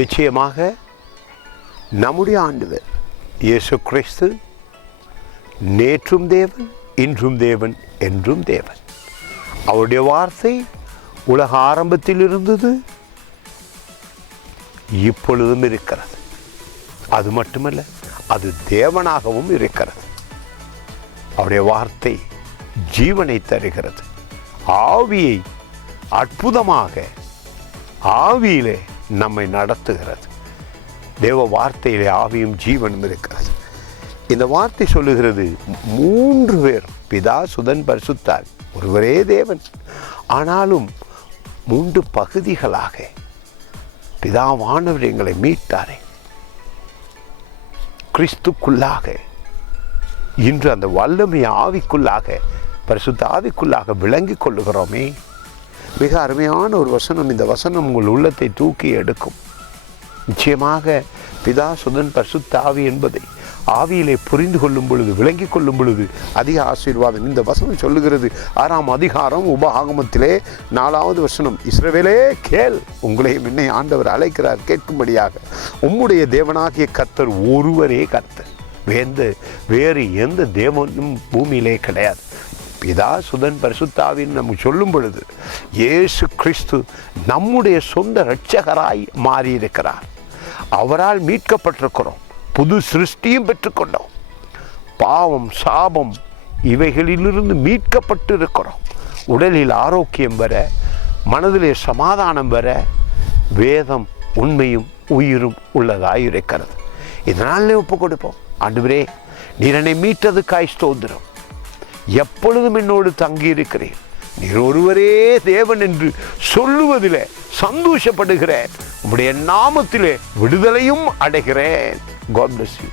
நிச்சயமாக நம்முடைய ஆண்டவர் இயேசு கிறிஸ்து நேற்றும் தேவன், இன்றும் தேவன், என்றும் தேவன். அவருடைய வார்த்தை உலக ஆரம்பத்தில் இருந்தது, இப்பொழுதும் இருக்கிறது. அது மட்டுமல்ல, அது தேவனாகவும் இருக்கிறது. அவருடைய வார்த்தை ஜீவனை தருகிறது. ஆவியை அற்புதமாக ஆவியிலே நம்மை நடத்துகிறது. தேவ வார்த்தையிலே ஆவியும் ஜீவனும் இருக்கிறது. இந்த வார்த்தை சொல்லுகிறது, 3 பேர், பிதா, சுதன், பரிசுத்தாவி, ஒருவரே தேவன். ஆனாலும் 3 பகுதிகளாக பிதாவானவர் எங்களை மீட்டாரே. கிறிஸ்துக்குள்ளாக இன்று அந்த வல்லமை ஆவிக்குள்ளாக, பரிசுத்த ஆவிக்குள்ளாக விளங்கிக் கொள்ளுகிறோமே. மிக அருமையான ஒரு வசனம். இந்த வசனம் உங்கள் உள்ளத்தை தூக்கி எடுக்கும். நிச்சயமாக பிதா, சுதன், பரிசுத்த ஆவி என்பதை ஆவியிலே புரிந்து கொள்ளும் பொழுது, விளங்கிக் கொள்ளும் பொழுது அதிக ஆசீர்வாதம். இந்த வசனம் சொல்லுகிறது, 6ஆம் அதிகாரம் உபஆகமத்திலே 4வது வசனம், இஸ்ரவேலே கேள், உங்களையும் என்னை ஆண்டவர் அழைக்கிறார் கேட்கும்படியாக. உம்முடைய தேவனாகிய கர்த்தர் ஒருவரே கர்த்தர், வேறு எந்த தேவனும் பூமியிலே கிடையாது. பிதா, சுதன், பரிசுத்தாவின்னு நம்ம சொல்லும் பொழுது இயேசு கிறிஸ்து நம்முடைய சொந்த இரட்சகராய் மாறியிருக்கிறார். அவரால் மீட்கப்பட்டிருக்கிறோம், புது சிருஷ்டியும் பெற்றுக்கொண்டோம். பாவம், சாபம் இவைகளிலிருந்து மீட்கப்பட்டு இருக்கிறோம். உடலில் ஆரோக்கியம் வர, மனதிலே சமாதானம் வர வேதம் உண்மையும் உயிரும் உள்ளதாய் இருக்கிறது. இதனாலே ஒப்பு கொடுப்போம். ஆண்டவரே, நீர் என்னை மீட்டதுக்காய் ஸ்தோத்திரம். எப்பொழுதும் என்னோடு தங்கி இருக்கிறேன். நீர் ஒருவரே தேவன் என்று சொல்லுவதிலே சந்தோஷப்படுகிறேன். உம்முடைய நாமத்திலே விடுதலையும் அடைகிறேன். God bless you.